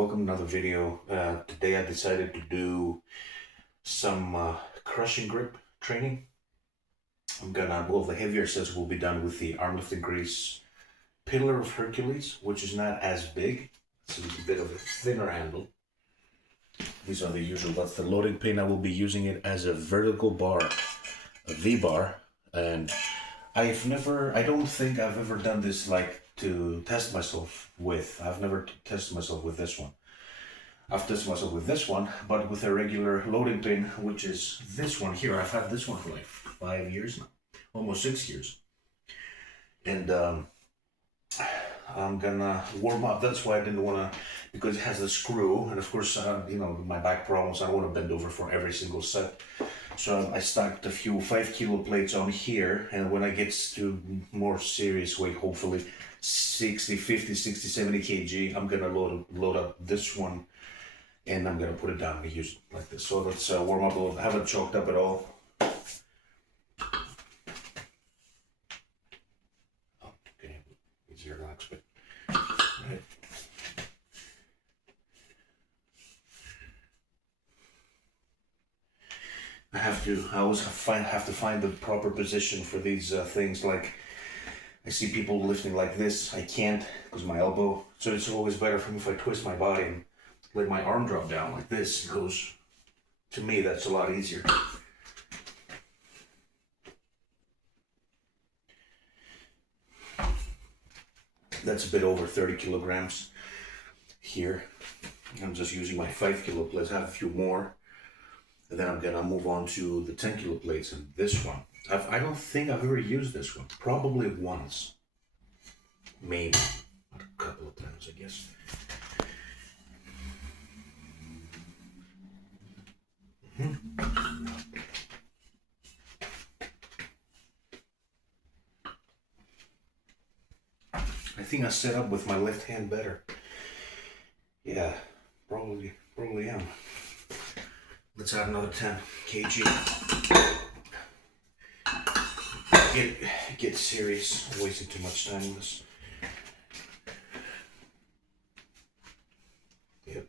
welcome to another video. Today I decided to do some crushing grip training. The heavier sets will be done with the Armlifting grease Pillar of Hercules, which is not as big. It's a bit of a thinner handle. These are the usual, that's the loading pin. I will be using it as a vertical bar, a V-bar, and I don't think I've ever done this like to test myself with. I've never tested myself with this one. I've tested myself with this one, but with a regular loading pin, which is this one here. I've had this one for like 5 years now, almost 6 years. And I'm gonna warm up. That's why I didn't want to, because it has the screw, and of course, my back problems, I don't want to bend over for every single set. So I stacked a few 5 kilo plates on here, and when I get to more serious weight, hopefully 60, 50, 60, 70 kg, I'm gonna load up this one, and I'm gonna put it down and use it like this. So let's warm up a little. I haven't choked up at all. Okay, easier to relax, but right. I always have to find the proper position for these things. Like, I see people lifting like this. I can't because my elbow. So it's always better for me if I twist my body and let my arm drop down like this. It goes, to me, that's a lot easier. That's a bit over 30 kilograms here. I'm just using my 5 kilo plates. I have a few more. And then I'm gonna move on to the 10 kilo plates and this one. I don't think I've ever used this one. Probably once. Maybe. A couple of times, I guess. I think I set up with my left hand better. Yeah, probably am. Let's add another 10 kg. Get serious. I'm wasting too much time with this. Yep.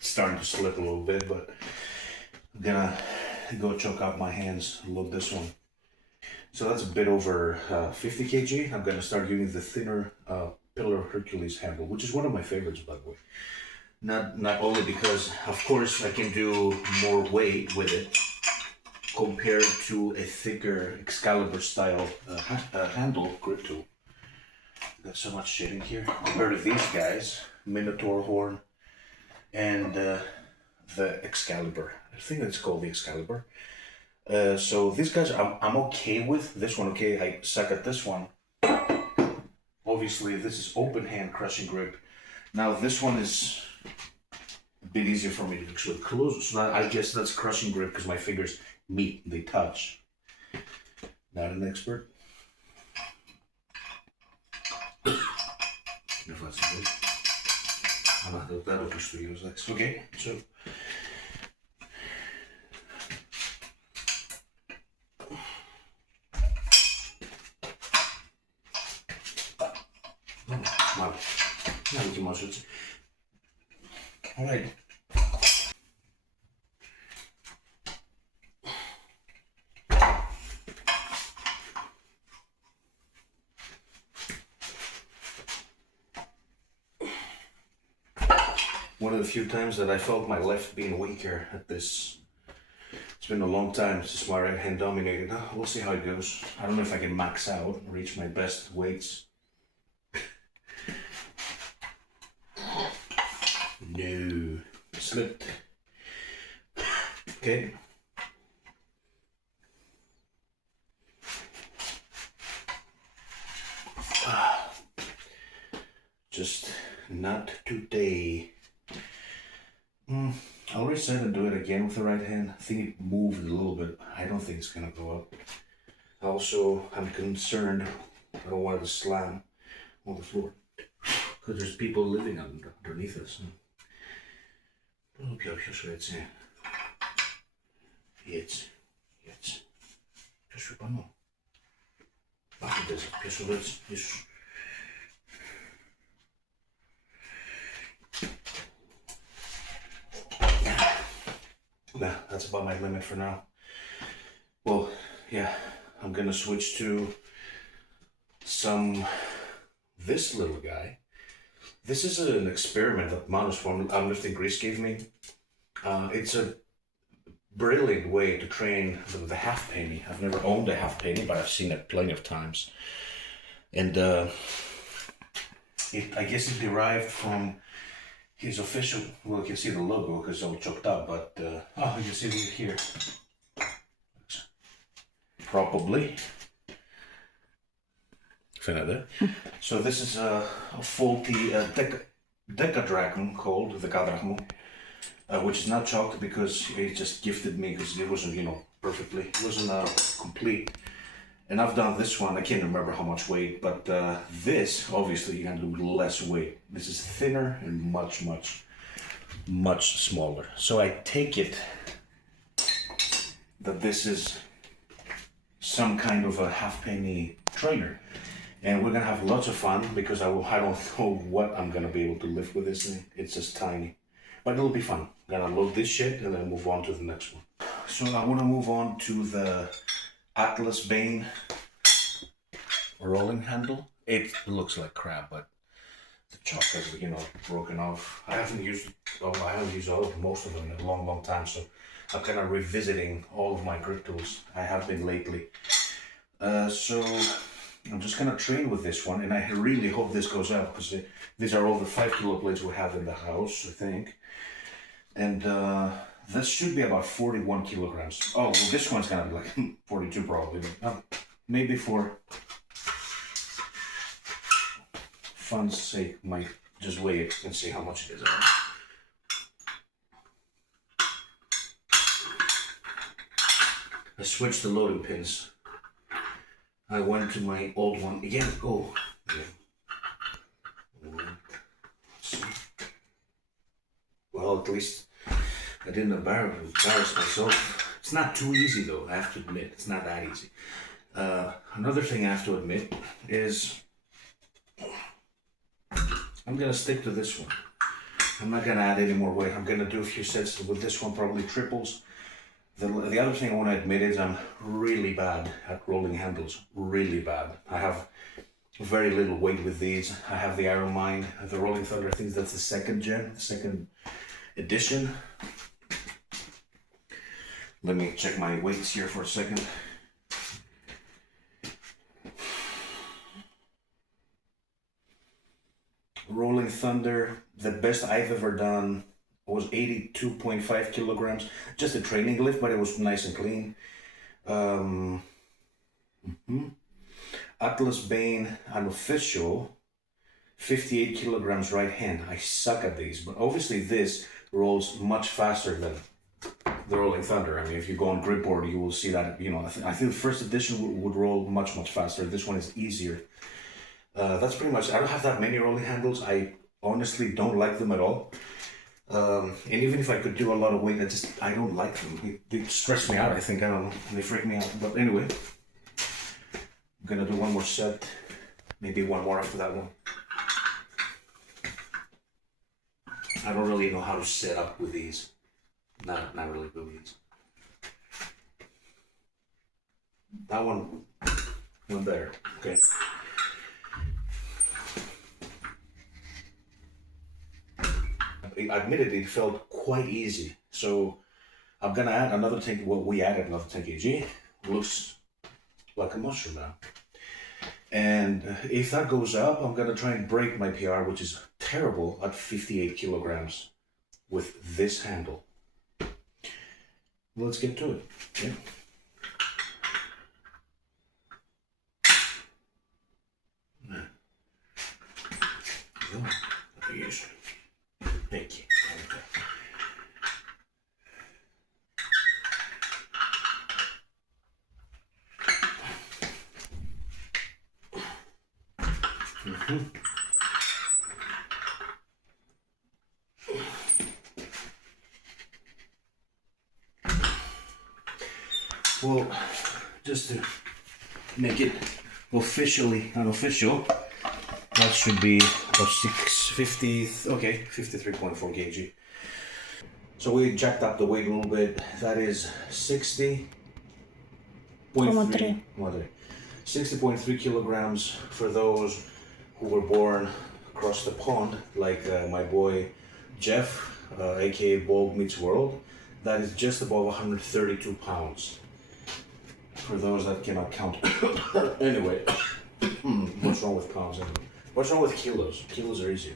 Starting to slip a little bit, but I'm gonna go choke out my hands and load this one. So that's a bit over 50 kg. I'm gonna start using the thinner Pillar of Hercules handle, which is one of my favorites, by the way. Not only because, of course, I can do more weight with it compared to a thicker Excalibur style handle grip tool. Got so much shit in here. Compared to these guys, Minotaur horn and the Excalibur. I think it's called the Excalibur. So these guys, I'm okay with this one. Okay, I suck at this one. Obviously, this is open hand crushing grip. Now this one is a bit easier for me to actually close. So I guess that's crushing grip because my fingers meet, they touch. Not an expert. If that's good. That'll push through your legs. Okay, so. All right. One of the few times that I felt my left being weaker at this. It's been a long time since my right hand dominated. We'll see how it goes. I don't know if I can max out, reach my best weights. No, slipped. Okay. Just not today. I already said to do it again with the right hand. I think it moved a little bit. I don't think it's gonna go up. Also, I'm concerned. I don't want it to slam on the floor because there's people living underneath us. Okay, Jedź. To już chyba no. Okay, so let's just... Nah, that's about my limit for now. Well, yeah, I'm gonna switch to this little guy. This is an experiment that Manus from Armlifting Greece gave me. It's a brilliant way to train the half penny. I've never owned a half penny, but I've seen it plenty of times. And I guess it derived from his official, well, you can see the logo because it's all chopped up, but oh, you can see it here. Probably. So this is a faulty decadrachma called the cadrachmo, which is not chalked because it just gifted me because it wasn't, perfectly, it wasn't complete. And I've done this one, I can't remember how much weight, but this, obviously, you can do less weight. This is thinner and much, much, much smaller. So I take it that this is some kind of a half penny trainer. And we're gonna have lots of fun because I don't know what I'm gonna be able to lift with this thing. It's just tiny, but it'll be fun. I'm gonna load this shit and then move on to the next one. So I wanna move on to the Atlas Bane rolling handle. It looks like crap, but the chalk has, broken off. I haven't used most of them in a long, long time, so I'm kind of revisiting all of my grip tools. I have been lately. So I'm just gonna train with this one, and I really hope this goes up because these are all the 5 kilo plates we have in the house, I think. And this should be about 41 kilograms. Oh, well, this one's gonna be like 42 probably. Maybe for fun's sake, might just weigh it and see how much it is. I switched the loading pins. I went to my old one again. Oh, yeah. Let's see. Well, at least I didn't embarrass myself. It's not too easy though, I have to admit. It's not that easy. Another thing I have to admit is I'm gonna stick to this one. I'm not gonna add any more weight. I'm gonna do a few sets with this one, probably triples. The other thing I want to admit is I'm really bad at rolling handles, really bad. I have very little weight with these. I have the Iron Mind, the Rolling Thunder, I think that's the second edition. Let me check my weights here for a second. Rolling Thunder, the best I've ever done was 82.5 kilograms. Just a training lift, but it was nice and clean. Atlas Bane, unofficial, 58 kilograms right hand. I suck at these, but obviously this rolls much faster than the Rolling Thunder. I mean, if you go on GripBoard, you will see that, I think the first edition would roll much, much faster. This one is easier. That's pretty much, I don't have that many rolling handles. I honestly don't like them at all. And even if I could do a lot of weight, I don't like them. They stress me out, I think. I don't know. They freak me out. But anyway, I'm gonna do one more set. Maybe one more after that one. I don't really know how to set up with these. Not really good with these. That one went better. Okay. Admittedly, it felt quite easy. So I'm gonna add another 10. Well, we added another 10 kg. Looks like a mushroom now. And if that goes up, I'm gonna try and break my PR, which is terrible, at 58 kilograms with this handle. Let's get to it. Yeah. Thank you. Well, just to make it officially unofficial, that should be about 650, okay, 53.4 kg. So we jacked up the weight a little bit. That is 60.3 kilograms for those who were born across the pond, like my boy Jeff, aka Bald Meets World. That is just above 132 pounds. For those that cannot count. Anyway, what's wrong with pounds anyway? What's wrong with kilos? Kilos are easy.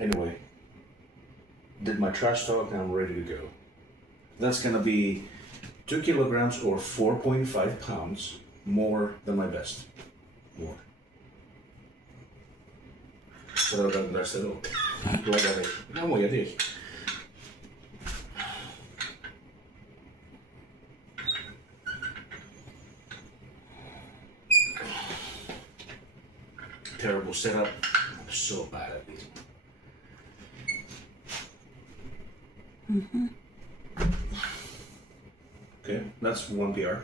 Anyway, did my trash talk and I'm ready to go. That's gonna be 2 kilograms or 4.5 pounds more than my best. More. Pero dárselo. No voy a decir. Terrible setup. I'm so bad at these. Okay, that's one PR.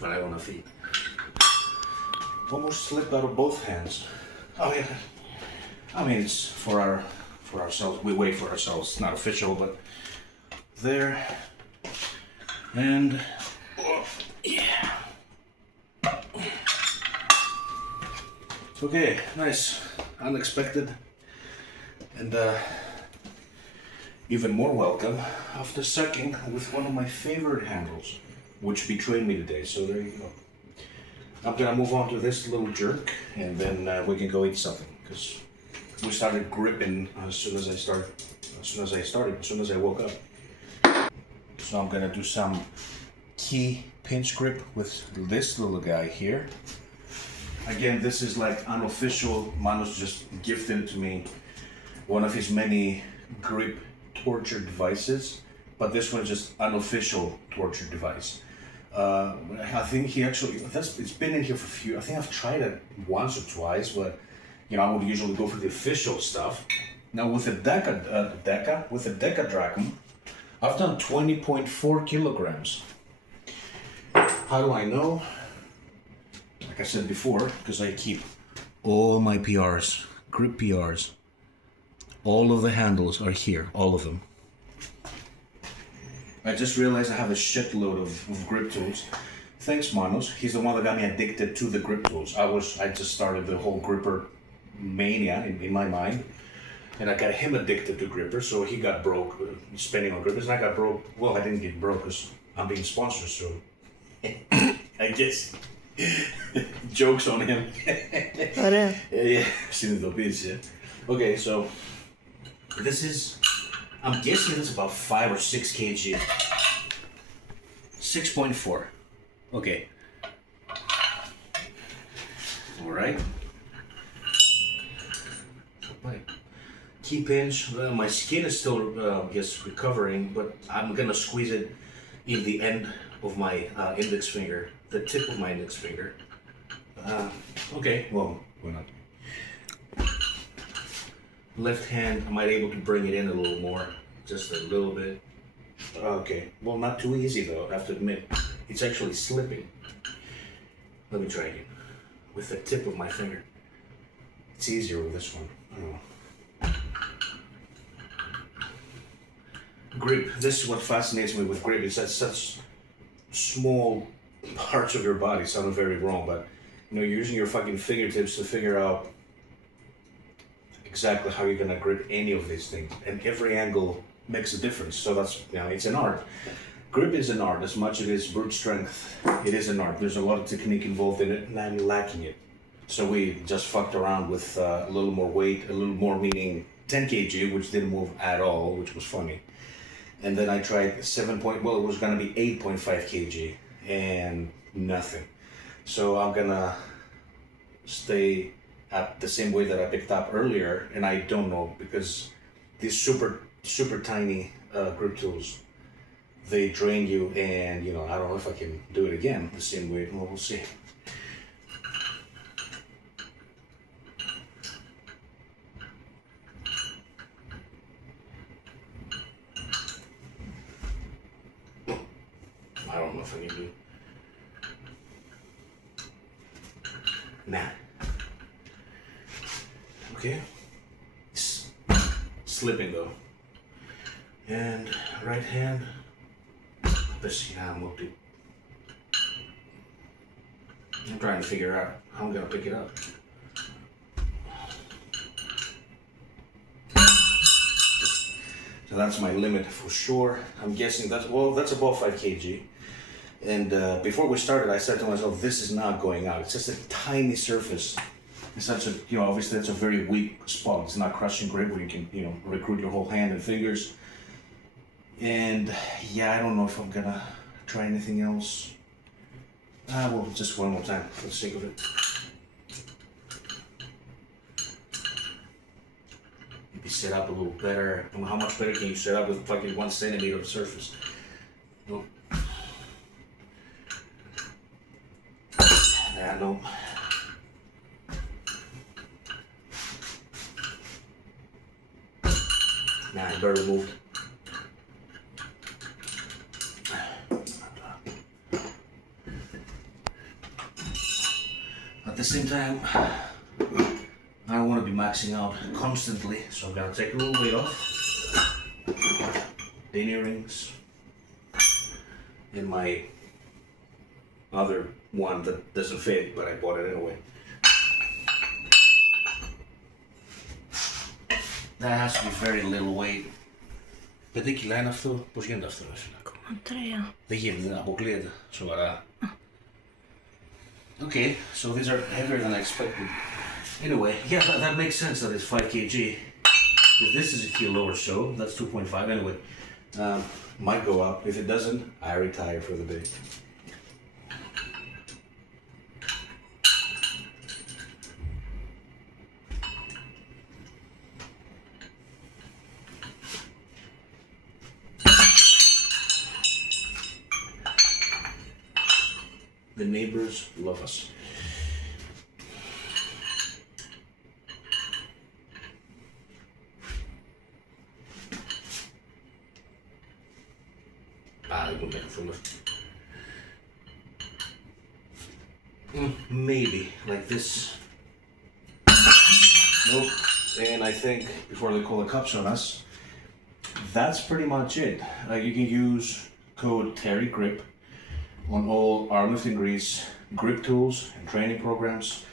But I want to feed. Almost slipped out of both hands. Oh yeah. I mean, it's for ourselves. We wait for ourselves. It's not official, but there. And oh, yeah. Okay, nice, unexpected, and even more welcome after sucking with one of my favorite handles, which betrayed me today. So there you go. I'm gonna move on to this little jerk, and then we can go eat something because we started gripping as soon as I woke up. So I'm gonna do some key pinch grip with this little guy here. Again, this is like unofficial. Manos just gifted to me one of his many grip torture devices, but this one is just unofficial torture device. I think he actually, it's been in here for a few, I think I've tried it once or twice, but you know, I would usually go for the official stuff. Now with the Decadrachm, I've done 20.4 kilograms. How do I know? Like I said before, because I keep all my PRs, grip PRs, all of the handles are here, all of them. I just realized I have a shitload of grip tools. Thanks, Manos. He's the one that got me addicted to the grip tools. I just started the whole gripper mania in my mind, and I got him addicted to grippers, so he got broke spending on grippers, and I got broke. Well, I didn't get broke because I'm being sponsored, so I guess. Jokes on him. Yeah, seen the bitch, yeah. Okay, so this is, I'm guessing it's about 5 or 6 kg. 6.4. Okay. Alright. Key pinch. My skin is still, recovering, but I'm gonna squeeze it in the end of my index finger. The tip of my index finger. Okay, well, why not? Left hand, I might be able to bring it in a little more, just a little bit. Okay, well, not too easy though, I have to admit. It's actually slipping. Let me try again. With the tip of my finger. It's easier with this one. I don't know. Grip, this is what fascinates me with grip, is that such small parts of your body. Sound very wrong, but you know, you're using your fucking fingertips to figure out exactly how you're gonna grip any of these things, and every angle makes a difference. So that's, you know, it's an art. Grip is an art as much as it is brute strength. It is an art. There's a lot of technique involved in it, and I'm lacking it. So we just fucked around with a little more weight, a little more meaning 10 kg, which didn't move at all, which was funny. And then I tried it was gonna be 8.5 kg, and nothing. So I'm gonna stay at the same weight that I picked up earlier, and I don't know, because these super tiny grip tools, they drain you, and you know, I don't know if I can do it again the same way. Well, we'll see. I don't know if I need to. Nah. Okay. Slipping though. And right hand. I'm trying to figure out how I'm gonna pick it up. So that's my limit for sure. I'm guessing that's above 5 kg. And before we started, I said to myself, this is not going out. It's just a tiny surface. It's such a, obviously that's a very weak spot. It's not crushing grip where you can, recruit your whole hand and fingers. And yeah, I don't know if I'm gonna try anything else. Well, just one more time for the sake of it. Maybe set up a little better. How much better can you set up with fucking 1 centimeter of surface? Nope. Yeah, no. Nah, I better remove it. At the same time, I don't want to be maxing out constantly, so I'm gonna take a little weight off. Dini rings. And my other one that doesn't fit, but I bought it anyway. That has to be very little weight. 5 κιλά είναι αυτό, πώς γίνεται αυτό, ρε φίλε? 3. Δεν γίνεται, αποκλείεται, σοβαρά. Okay, so these are heavier than I expected. Anyway, yeah, that makes sense that it's 5 kg. If this is a kilo or so, that's 2.5 anyway. Might go up. If it doesn't, I retire for the day. The neighbors love us. You can make it from maybe like this. Nope. And I think before they call the cops on us, that's pretty much it. Like, you can use code TerryGrip on all Armlifting grease grip tools and training programs.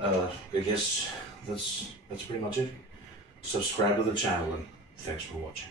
I guess that's pretty much it. Subscribe to the channel and thanks for watching.